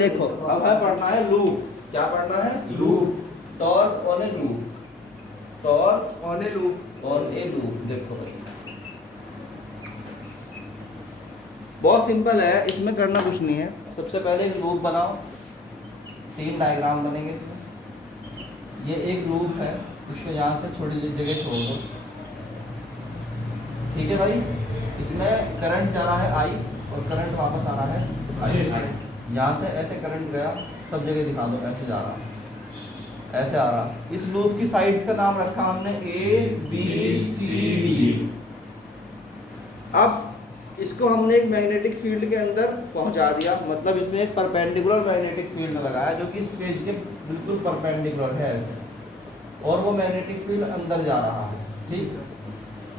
देखो अब हमें पढ़ना है लूप। क्या पढ़ना है? Loop. Torque on A loop, torque on A loop. On A loop. देखो भाई बहुत सिंपल है, इसमें करना कुछ नहीं है। सबसे पहले एक लूप बनाओ, 3 डायग्राम बनेंगे इसमें। ये एक लूप है, इसको यहाँ से थोड़ी जगह छोड़ दो। ठीक है भाई, इसमें करंट जा रहा है आई और करंट वापस आ रहा है आई। यहाँ से ऐसे करंट गया, सब जगह दिखा दो, ऐसे जा रहा, ऐसे आ रहा। इस लूप की साइड्स का नाम रखा हमने ए बी सी डी। अब इसको हमने एक मैग्नेटिक फील्ड के अंदर पहुंचा दिया, मतलब इसमें एक परपेंडिकुलर मैग्नेटिक फील्ड लगाया जो कि इस पेज के बिल्कुल परपेंडिकुलर है ऐसे, और वो मैग्नेटिक फील्ड अंदर जा रहा है। ठीक,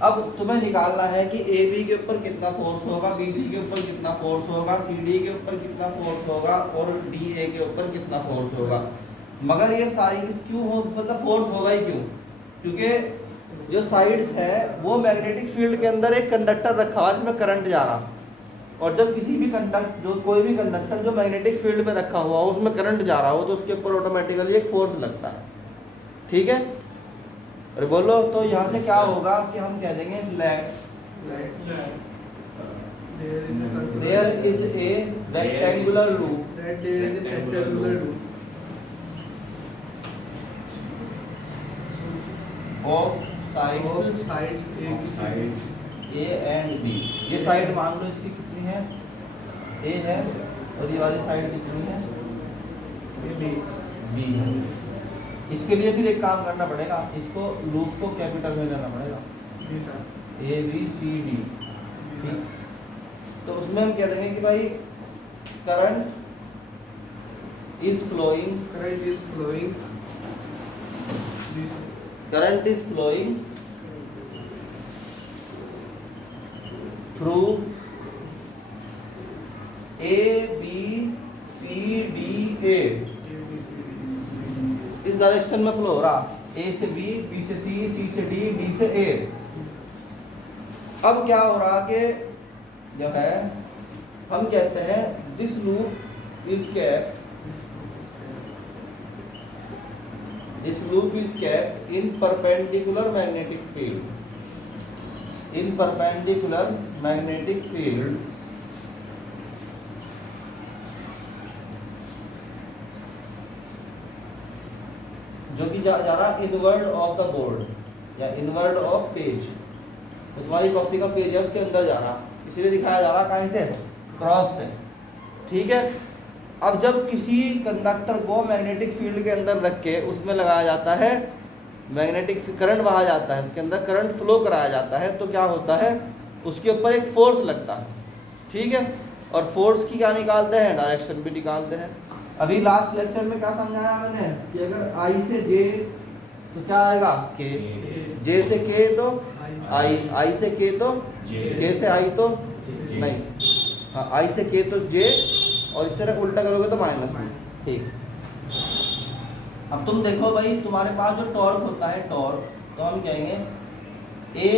अब तुम्हें निकालना है कि ए बी के ऊपर कितना फोर्स होगा, बी सी के ऊपर कितना फोर्स होगा, सी डी के ऊपर कितना फोर्स होगा और डी ए के ऊपर कितना फोर्स होगा। मगर ये सारी क्यों हो, मतलब फोर्स होगा ही क्यों? क्योंकि जो साइड्स है वो मैग्नेटिक फील्ड के अंदर एक कंडक्टर रखा हुआ है जिसमें करंट जा रहा, और जब किसी भी कोई भी कंडक्टर जो मैग्नेटिक फील्ड में रखा हुआ हो उसमें करंट जा रहा हो तो उसके ऊपर ऑटोमेटिकली एक फोर्स लगता है। ठीक है, अरे बोलो, तो यहाँ से क्या होगा कि हम कह देंगे let there is a rectangular loop of sides A and B. ये साइड मान लो इसकी कितनी है, ए है, और ये वाली साइड कितनी है, बी है। इसके लिए फिर एक काम करना पड़ेगा, इसको लूप को कैपिटल में लेना पड़ेगा, ए बी सी डी। ठीक, तो उसमें हम कह देंगे कि भाई current is flowing through A B C D A. इस डायरेक्शन में फ्लो हो रहा, ए से बी, बी से सी, सी से डी, डी से ए। अब क्या हो रहा कि जो है हम कहते हैं this loop is kept in perpendicular magnetic field जो कि जा रहा इनवर्ड ऑफ द बोर्ड या इनवर्ड ऑफ पेज। तो तुम्हारी कॉपी का पेज है उसके अंदर जा रहा, इसलिए दिखाया जा रहा कहीं से, क्रॉस से। ठीक है, अब जब किसी कंडक्टर को मैग्नेटिक फील्ड के अंदर रख के उसमें लगाया जाता है मैग्नेटिक करंट, वहाँ जाता है उसके अंदर करंट फ्लो कराया जाता है, तो क्या होता है उसके ऊपर एक फोर्स लगता है। ठीक है, और फोर्स की क्या निकालते हैं, डायरेक्शन भी निकालते हैं। अभी लास्ट लेक्चर में क्या समझाया मैंने कि अगर आई से जे तो क्या आएगा के, जे से के तो आई, आई से के तो के से आई तो नहीं, हाँ आई से के तो जे, और इस तरह उल्टा करोगे तो माइनस में। ठीक, अब तुम देखो भाई तुम्हारे पास जो टॉर्क होता है, टॉर्क तो हम कहेंगे ए,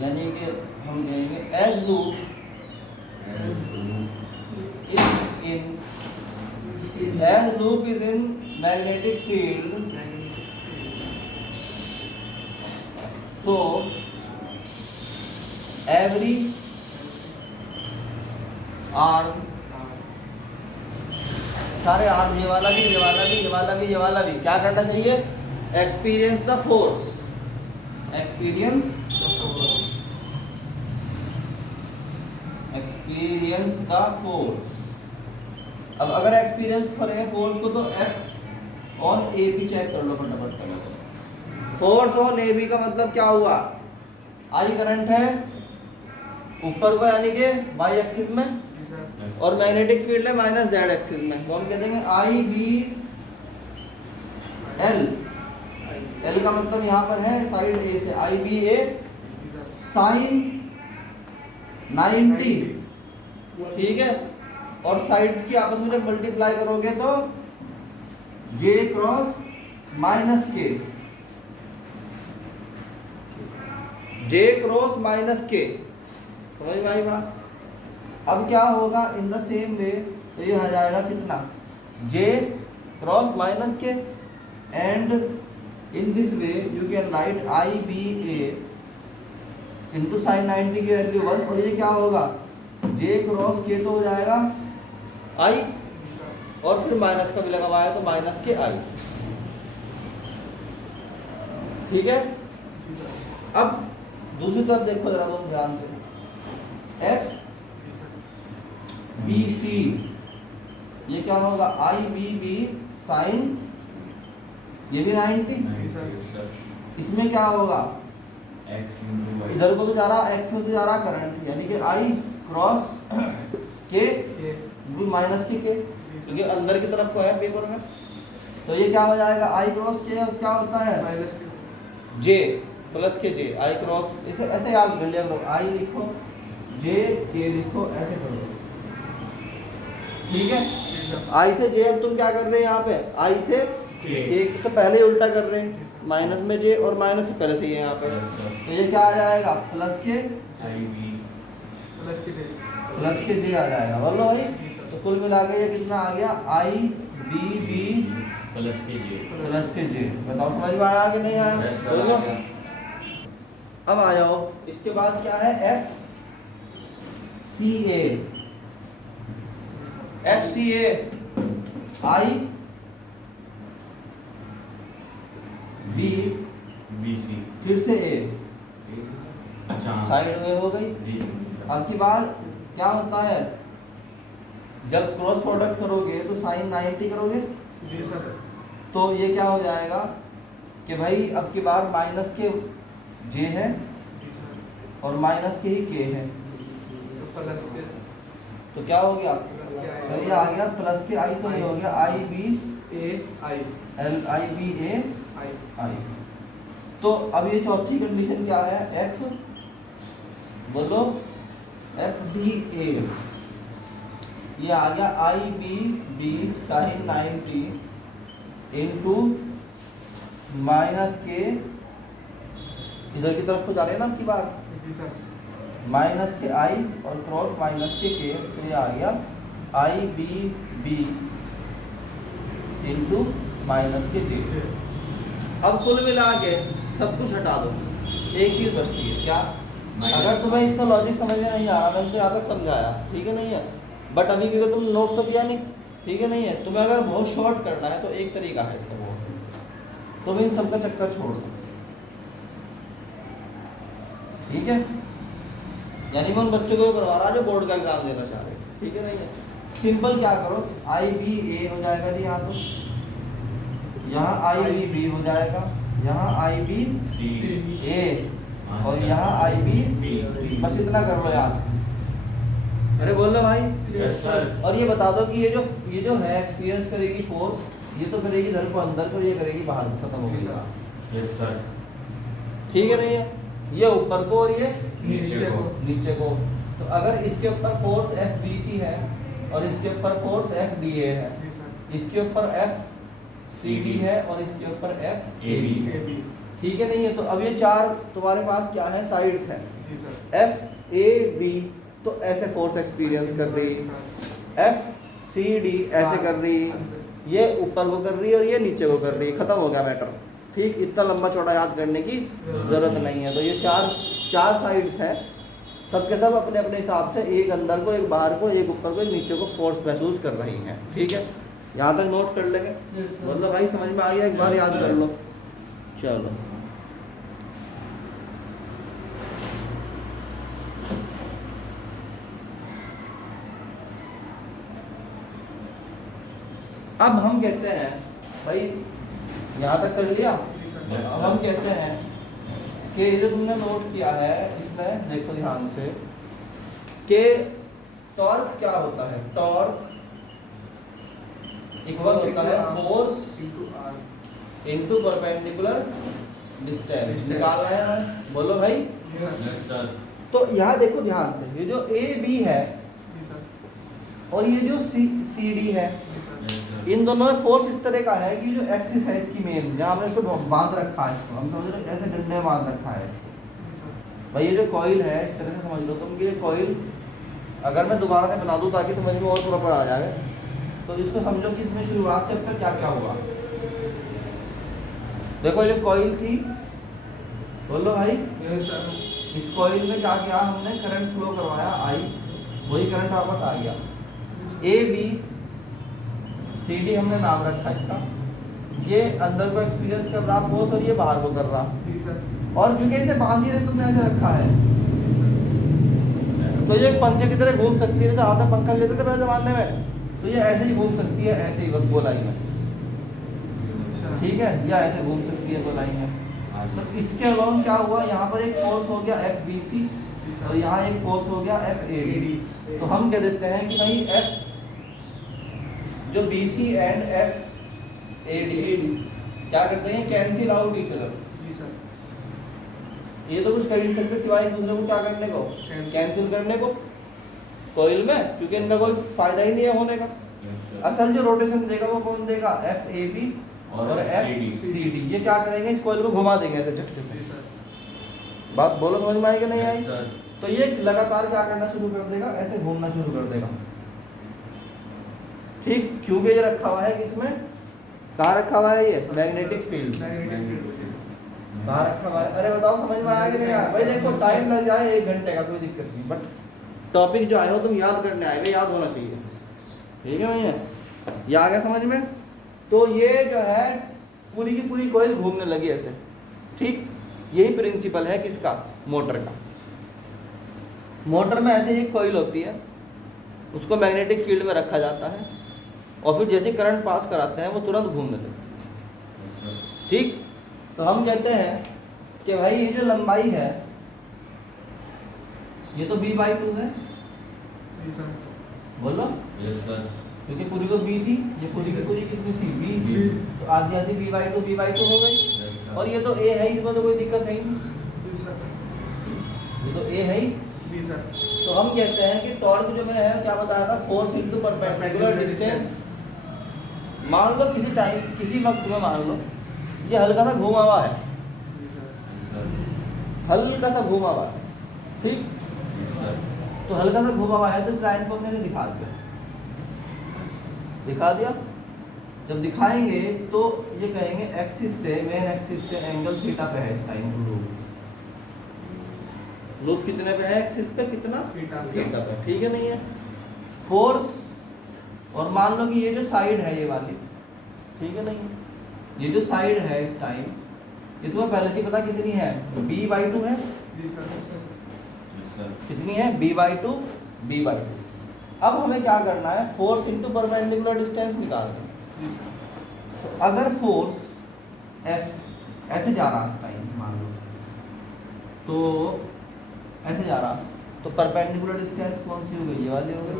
यानी कि हम कहेंगे as loop is in magnetic field, so every arm, सारे आर्म, ये वाला भी, ये वाला भी, ये वाला भी, ये वाला भी क्या करना चाहिए, experience the force, experience the force. अब अगर एक्सपीरियंस करें फोर्स को तो F on A B check कर लो फटाफट करें। फोर्स ऑन ए बी का मतलब क्या हुआ, आई करंट है ऊपर को यानी कि वाई एक्सिस में, और मैग्नेटिक फील्ड है माइनस जेड एक्सिस में, तो हम कह देंगे आई बी एल। एल का मतलब यहाँ पर है साइड ए से, आई बी ए साइन 90। ठीक है, और साइड्स की आपस में जब मल्टीप्लाई करोगे तो जे क्रॉस माइनस के, जे क्रॉस माइनस के, समझ में आई बात। अब क्या होगा इन द सेम वे, तो ये आ जाएगा कितना, J cross minus K, and in this way you can write I B A into sine 90 की वैल्यू 1, और ये क्या होगा जे क्रॉस के तो हो जाएगा आई, और फिर माइनस का भी लगा हुआ है तो माइनस के आई। ठीक है। अब दूसरी तरफ देखो जरा तुम ध्यान से, एफ बी सी, ये क्या होगा आई बी बी साइन, ये भी 90, इसमें क्या होगा इधर को तो जा रहा, एक्स में तो जा रहा करंट, यानी कि आई क्रॉस के माइनस के, क्योंकि अंदर की तरफ को है पेपर में, तो ये क्या हो जाएगा आई क्रॉस के, क्या होता है जे प्लस के जे, आई क्रॉस, इसे ऐसे याद कर लिया करो, आई लिखो जे के लिखो, ऐसे करो। ठीक है। आई से जे, अब तुम क्या कर रहे हैं यहाँ पे, आई से के तो पहले ही उल्टा कर रहे हैं, माइनस में जे और माइनस से पहले से ही है यहाँ पे, तो ये क्या आ जाएगा प्लस के जे आ जाएगा, बोलो भाई। तो कुल मिला के ये कितना आ गया, आई बी बी प्लस के जे। बताओ समझ में आया कि नहीं आया, बोलो। अब आ जाओ, इसके बाद क्या है, एफ सी ए, एफ सी ए आई बी बी सी फिर से ए, अच्छा साइड में हो गई। अब की बार क्या होता है, जब क्रॉस प्रोडक्ट करोगे तो साइन 90 करोगे जी सर, तो ये क्या हो जाएगा कि भाई अब की बार माइनस के जे है और माइनस के ही के है, तो प्लस के, तो क्या हो गया, तो ये आ गया प्लस के आई, तो ये हो गया I B A I, L I B A I. तो अब ये चौथी कंडीशन क्या है, एफ बोलो एफ डी ए, ये आ गया I B B sine 90 into minus K, इधर की तरफ को जा रहे हैं ना आपकी बार, माइनस के आई और क्रॉस माइनस के, तो ये आ गया I B B into minus के जे। अब कुल मिला के सब कुछ हटा दो, एक चीज बचती है क्या, अगर तुम्हें इसका लॉजिक समझ में नहीं आ रहा, मैंने तो यहाँ तक समझाया, ठीक है नहीं है, बट अभी क्योंकि तुम नोट तो किया नहीं, ठीक है नहीं है, तुम्हें अगर बहुत शॉर्ट करना है तो एक तरीका है इसका, वो तुम इन सबका चक्कर छोड़ दो, ठीक है। यानी मैं उन बच्चों को करवा रहा जो बोर्ड का एग्जाम देना चाह रहे, ठीक है नहीं है। सिंपल क्या करो, आई बी ए हो जाएगा जी, यहाँ तो यहाँ आई बी बी हो जाएगा, यहाँ आई बी सी ए और यहाँ आई बी बी, बस इतना कर लो याद। अरे बोल लो भाई। yes, sir. और ये बता दो कि ये जो है एक्सपीरियंस करेगी फोर्स, ये तो करेगी घर को अंदर को, ये करेगी बाहर, खत्म हो गया। यस सर, ठीक है नहीं है, ये ऊपर को और ये नीचे को। तो अगर इसके ऊपर फोर्स एफ बी सी है और इसके ऊपर फोर्स एफ डी ए है, इसके ऊपर एफ सी डी है और इसके ऊपर एफ ए बी है, ठीक है नहीं है। तो अब ये चार तुम्हारे पास क्या है, साइड्स हैं, एफ ए बी तो ऐसे फोर्स एक्सपीरियंस कर रही, एफ सी डी ऐसे कर रही, ये ऊपर को कर रही है और ये नीचे को कर रही, खत्म हो गया मैटर, ठीक। इतना लंबा चौड़ा याद करने की जरूरत नहीं है। तो ये चार साइड्स हैं, सबके सब अपने अपने हिसाब से, एक अंदर को, एक बाहर को, एक ऊपर को, एक नीचे को फोर्स महसूस कर रही हैं, ठीक है। यहाँ तक नोट कर लेंगे, मतलब भाई समझ में आ गया, एक बार याद कर लो। चलो अब हम कहते हैं भाई, यहाँ तक कर लिया, अब हम कहते हैं कि जो तुमने नोट किया है इसमें देखो ध्यान से, कि टॉर्क क्या होता है, टॉर्क इक्वल होता है फोर्स इनटू परपेंडिकुलर डिस्टेंस, निकालना है, बोलो भाई। तो यहाँ देखो ध्यान से, ये जो ए बी है और ये जो सी डी है, इन दोनों में फोर्स इस तरह का है कि जो एक्सिस है इसकी मेन, जहाँ हमने इसको बांध रखा है, इसको हम समझ रहे हैं ऐसे डंडे बांध रखा है इसको। भाई ये जो कॉइल है, इस तरह से समझ लो तुम कि ये कॉइल अगर मैं दोबारा से बना दूं ताकि समझ में और प्रॉपर आ जाए, तो इसको समझो कि इसमें शुरुआत से अब तक क्या क्या हुआ। देखो ये कॉइल थी, बोलो भाई। इस कॉइल में क्या किया हमने, करंट फ्लो करवाया आई, वही करंट वापस आ गया। ए बी सी डी हमने नाम रखा इसका, ये अंदर को एक्सपीरियंस कर रहा फोर्स और ये बाहर को कर रहा, और क्योंकि इसे बांध ही तुमने ऐसे रखा है तो ये पंखे की तरह घूम सकती है। जैसे हाथ में पंखा लेते थे पहले जमाने में, तो ये ऐसे ही घूम सकती है, ऐसे ही बस गोलाई में, ठीक है, या ऐसे घूम सकती है गोलाई में। तो इसके अलावा क्या हुआ, यहाँ पर एक फोर्स हो गया एफ बी सी और यहाँ एक फोर्स हो गया एफ ए डी। तो हम कह देते हैं कि भाई एफ जो B C and F A D क्या करते हैं, कैंसिल आउट ईच अदर। ये तो कुछ कर ही नहीं सकते सिवाय एक दूसरे को क्या करने को, कैंसिल करने को कॉइल में, क्योंकि इनका कोई फायदा ही नहीं है होने का। असल जो रोटेशन देगा वो कौन देगा, एफ ए बी और एफ सी डी। ये क्या करेंगे, इस कॉइल को घुमा देंगे ऐसे झटके से। बात बोलो समझ में आई कि नहीं आई? तो ये लगातार क्या करना शुरू कर देगा, ऐसे घूमना शुरू कर देगा, ठीक। क्योंकि ये रखा हुआ है किसमें, कहाँ रखा हुआ है, ये मैग्नेटिक फील्ड कहाँ रखा हुआ है। अरे बताओ समझ में आया कि नहीं आया? भाई देखो टाइम लग जाए 1 घंटे का कोई दिक्कत नहीं, बट टॉपिक जो आए हो तुम याद करने आए, भाई याद होना चाहिए, ठीक है भैया? ये आ गया समझ में? तो ये जो है पूरी की पूरी कॉइल घूमने लगी ऐसे, ठीक। यही प्रिंसिपल है किसका, मोटर का। मोटर में ऐसे ही कॉइल होती है, उसको मैग्नेटिक फील्ड में रखा जाता है और फिर जैसे करंट पास कराते हैं वो तुरंत घूमने लगती है, ठीक। तो हम कहते हैं कि भाई ये जो लंबाई है ये तो b/2 है, बोलो क्योंकि पूरी को b थी, ये पूरी की पूरी कितनी थी, b, तो आधी आधी b/2 हो गई। और ये तो a है, इसमें तो कोई दिक्कत है ही नहीं, ये तो a है ही। तो हम कहते हैं कि टॉर्क जो मैंने है क्या बताया था, फोर्स इनटू परपेंडिकुलर डिस्टेंस। मान लो किसी टाइम किसी वक्त में मान लो ये हल्का सा घूमा हुआ है, हल्का सा घूमा हुआ है, ठीक। तो हल्का सा घूमा हुआ है तो इस लाइन को हमने दिखा दिया। जब दिखाएंगे तो ये कहेंगे एक्सिस से, मेन एक्सिस से एंगल थीटा पे है इस टाइम लूप कितने पे है, एक्सिस पे कितना, थीटा पे, ठीक है नहीं है। फोर्स, और मान लो कि ये जो साइड है ये वाली, ठीक है नहीं, ये जो साइड है इस टाइम ये तुम्हें पहले से पता कितनी है, b/2 है, कितनी है, b/2। अब हमें क्या करना है, फोर्स इनटू परपेंडिकुलर डिस्टेंस निकालना है। तो अगर फोर्स F ऐसे जा रहा है टाइम मान लो, तो ऐसे जा रहा, तो परपेंडिकुलर डिस्टेंस कौन सी हो गई, ये वाली हो गई।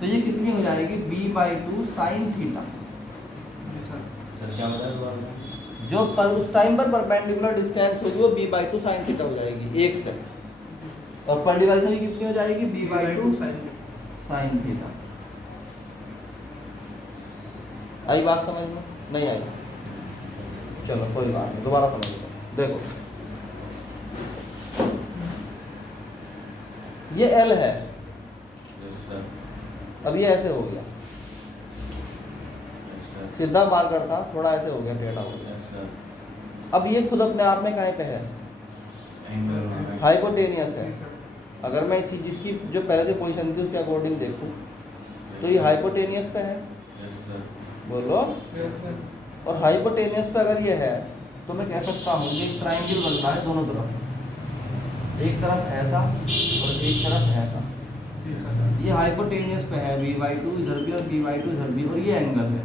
तो ये कितनी हो जाएगी, b/2 sin थीटा। जो पर उस टाइम पर परपेंडिकुलर डिस्टेंस होगी वो b/2 sin थीटा हो जाएगी 1 से, और पर डिवाइजन कितनी हो जाएगी, b/2 sin थीटा। आई बात समझ में? नहीं आई? चलो कोई बात नहीं, दोबारा समझ लो। देखो ये L है, अब ये ऐसे हो गया, सीधा मार्कर था, थोड़ा ऐसे हो गया, टेढ़ा हो गया। अब ये खुद अपने आप में कहीं पे है, हाइपोटेनियस है। अगर मैं इसी जिसकी जो पहले से पोजीशन थी उसके अकॉर्डिंग देखूं तो ये हाइपोटेनियस पे है, बोलो। और हाइपोटेनियस पे अगर ये है तो मैं कह सकता हूँ ये ट्राइंगल बनता है दोनों तरफ, एक तरफ ऐसा और एक तरफ ऐसा। ये हाइपोटेनियस पे है, b/2 इधर भी और b/2 इधर भी, और ये एंगल है।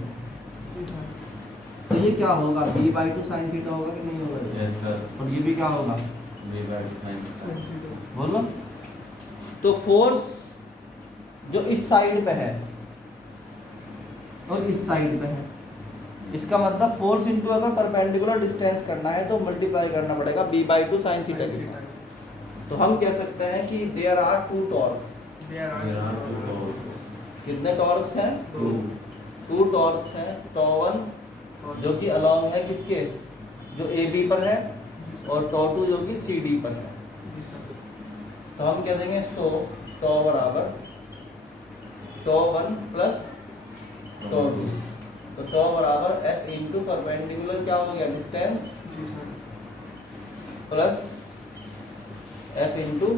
तो ये क्या होगा, b/2 sin थीटा होगा कि नहीं होगा? Yes sir. और ये भी क्या होगा, b/2 sin थीटा, बोलो। तो फोर्स जो इस साइड पे है और इस साइड पे है, इसका मतलब फोर्स इनटू अगर परपेंडिकुलर डिस्टेंस करना है तो मल्टीप्लाई करना पड़ेगा b/2 sin थीटा के साथ। तो हम कह सकते हैं कि देयर आर 2 टॉर्क्स। कितने टॉर्क्स हैं, 2 टॉर्क्स हैं। टॉ1 जो कि अलॉन्ग है किसके, जो AB पर है, और टॉ2 जो कि CD पर है। तो हम कह देंगे सो टॉ बराबर टॉ 1 प्लस टॉ 2, तो टॉ बराबर एफ इंटू परपेंडिकुलर क्या हो गया डिस्टेंस जी sir plus F into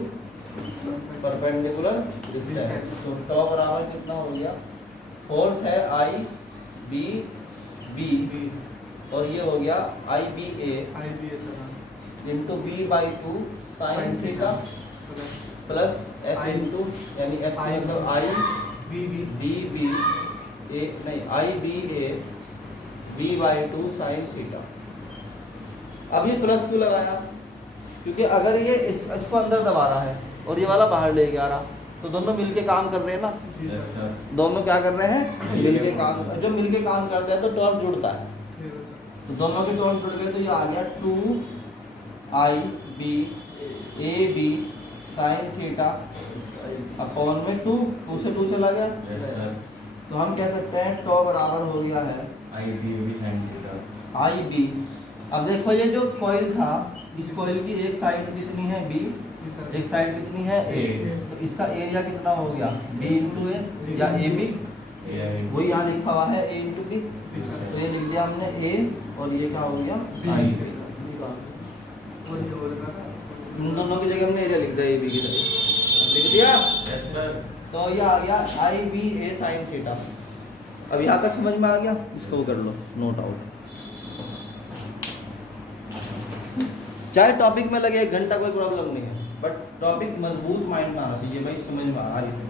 perpendicular distance, तो टॉ बराबर कितना हो गया, फोर्स है आई बी बी और ये हो गया I B A sir into B by 2 sine theta plus F into यानी एफ मतलब I B B B B A नहीं I B A B by 2 sine theta. अब ये प्लस क्यों लगाया, क्योंकि अगर ये इसको अंदर दबा रहा है और ये वाला बाहर ले आ रहा, तो दोनों मिलके काम कर रहे हैं ना, दोनों क्या कर रहे हैं मिलके काम, जब मिलके काम करते हैं तो टॉर्क जुड़ता है, तो दोनों के टॉर्क जुड़ गए, तो ये आ गया 2 I B A B sine theta upon में 2 से 2 से लगा, तो हम कह सकते हैं टॉ बराबर हो गया है आई बी साइन थीटा आई बी। अब देखो ये जो कॉइल था, इस कॉइल की एक साइड कितनी है बी, एक साइड कितनी है ए, तो इसका एरिया कितना हो गया बी इंटू ए या ए बी, वही यहाँ लिखा हुआ है ए इंटू बी, तो ये लिख दिया हमने ए और ये क्या हो गया साइन थीटा, इन दोनों की जगह हमने एरिया लिख दिया ए बी की जगह लिख दिया। यस सर, तो ये आ गया I B A sign theta. अब यहाँ तक समझ में आ गया, इसको कर लो नोट आउट, चाहे टॉपिक में लगे 1 घंटा कोई प्रॉब्लम नहीं है, बट टॉपिक मजबूत माइंड में आना चाहिए, भाई समझ में आ रही है,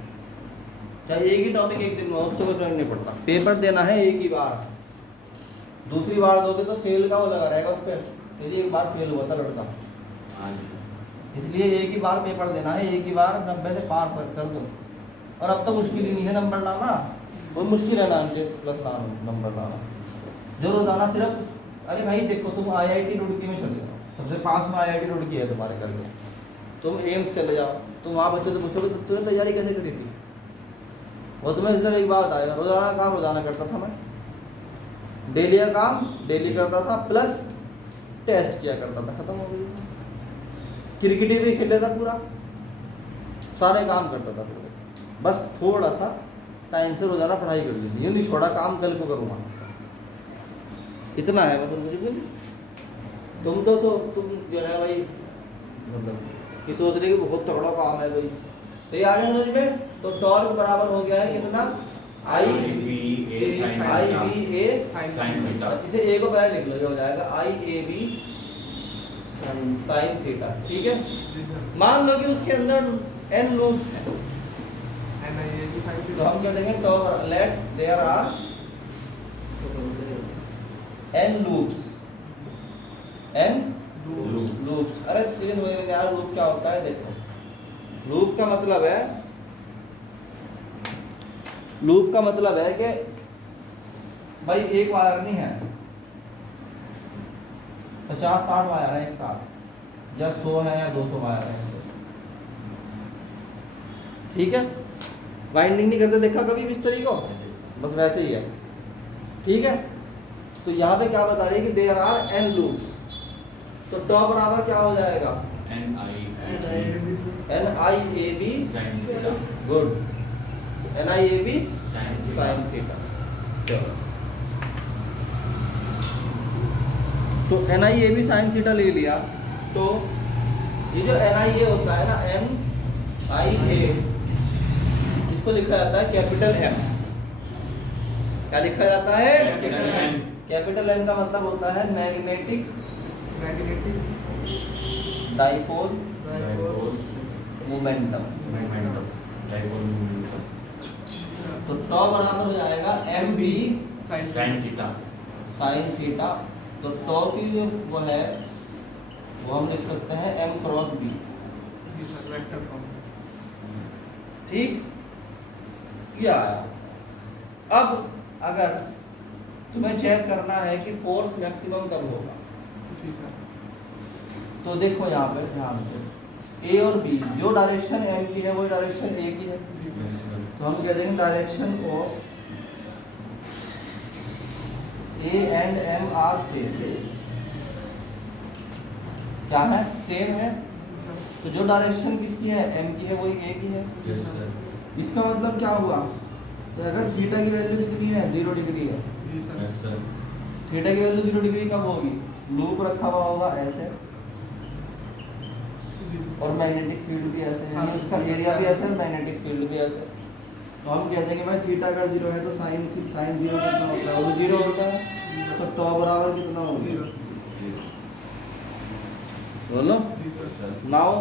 चाहे एक ही टॉपिक एक दिन में उसको कोई फर्क नहीं पड़ता, पेपर देना है एक ही बार, दूसरी बार दोगे तो फेल का वो लगा रहेगा उस पर, यदि एक बार फेल हुआ था लड़का, इसलिए एक ही बार पेपर देना है, एक ही बार 90 से पार कर दो। और अब तो मुश्किल ही नहीं है नंबर लाना, कोई मुश्किल है ना 90 प्लस नंबर लाना, जो रोजाना सिर्फ, अरे भाई देखो तुम IIT रुड़की में चले जाओ, सबसे पास में IIT रुड़की है तुम्हारे घर में, तुम एम्स चले जाओ, तुम वहाँ बच्चों से पूछोगे तो तूने तैयारी कैसे करी थी, वो तुम्हें सिर्फ एक बात आएगा, रोजाना काम रोजाना करता था मैं, डेली का काम डेली करता था, प्लस टेस्ट किया करता था, खत्म हो गई, क्रिकेट भी खेल लेता पूरा, सारे काम करता था पूरे, बस थोड़ा सा टाइम से रोजाना पढ़ाई कर ली थी, ये नहीं छोड़ा काम कल को करूँगा, इतना है मतलब मुझे भी। तुम तो तुम जो है भाई मतलब ये सोच रहे कि बहुत तगड़ा काम है कोई, तो ये आ गया समझ में, तो टॉर्क बराबर हो गया है कितना आई बी ए साइन थीटा, इसे ए को पहले लिख लो, ये हो जाएगा आई ए बी साइन थीटा, ठीक है। मान लो कि उसके अंदर n लूप्स हैं, तो हम क्या देंगे, तो let there are n loops, n loops. अरे तुझे समझ में नहीं आ रहा लूप क्या होता है, देखो लूप का मतलब है, लूप का मतलब है कि भाई एक वायर नहीं है, 50-60 वायर है एक साथ, या 100 है या 200 वायर है, ठीक है। वाइंडिंग नहीं करते देखा कभी मिस्त्री को, बस वैसे ही है, ठीक है। तो यहाँ पे क्या बता रही है कि देयर आर n लूप्स, तो टॉ बराबर क्या हो जाएगा N I A B sine theta, good, NIAB sine theta. तो NIAB साइन थीटा ले लिया, तो ये जो NIA होता है ना NIA, इसको लिखा जाता है कैपिटल M, क्या लिखा जाता है कैपिटल M का मतलब होता है मैग्नेटिक डाइपोल मोमेंटम, तो टॉ बराबर हो जाएगा MB sine theta, sign theta. तो टॉ की जो वो है वो हम लिख सकते हैं M क्रॉस B, ठीक, ये आया। अब अगर तुम्हें चेक करना है कि फोर्स मैक्सिमम कब होगा, तो देखो यहाँ पे ध्यान से, A और B जो डायरेक्शन M की है वही डायरेक्शन A की है, तो हम कह देंगे direction of A and M are same, क्या है सेम है, सर तो जो डायरेक्शन किसकी है, एम की है, वही ए की है। Yes, sir. इसका मतलब क्या हुआ, तो अगर थीटा की वैल्यू कितनी है, 0 डिग्री है, जी सर Yes, sir. थीटा की वैल्यू 0 डिग्री कब होगी, लूप रखा हुआ होगा ऐसे, जी और मैग्नेटिक फील्ड भी ऐसे, यानी उसका एरिया भी ऐसे, मैग्नेटिक फील्ड भी ऐसे। तो हम कहते हैं कि भाई थीटा अगर 0 है तो साइन 0 कितना होता है, वो 0 होता है, तो टॉ बराबर कितना होगा, जीरो बोलो। जी सर नाउ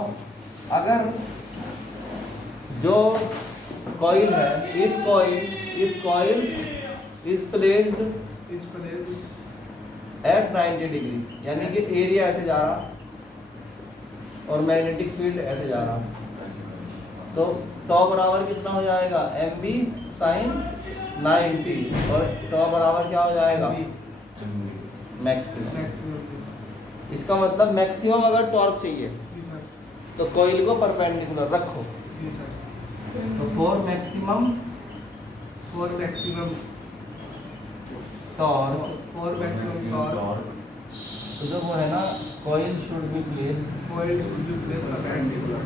अगर जो कॉइल है, इस कॉइल इज प्लेस्ड इस प्लेस एट 90 डिग्री, यानी कि एरिया ऐसे जा रहा और मैग्नेटिक फील्ड ऐसे जा रहा, तो टॉ बराबर कितना हो जाएगा, एम बी साइन 90, और टॉ बराबर क्या हो जाएगा, मैक्सिमम। मैक्सिमम इसका मतलब मैक्सिमम अगर टॉर्क चाहिए जी सर तो कॉइल को परपेंडिकुलर रखो, जी सर तो for maximum for maximum torque, torque तो जो वो है ना, coil should be placed coil should be placed perpendicular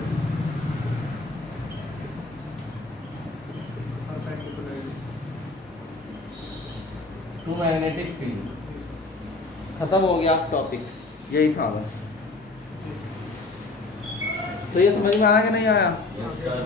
to magnetic field. जी सर खत्म हो गया टॉपिक, यही था बस। जी सर तो ये समझ में आया कि नहीं आया? Yes, sir.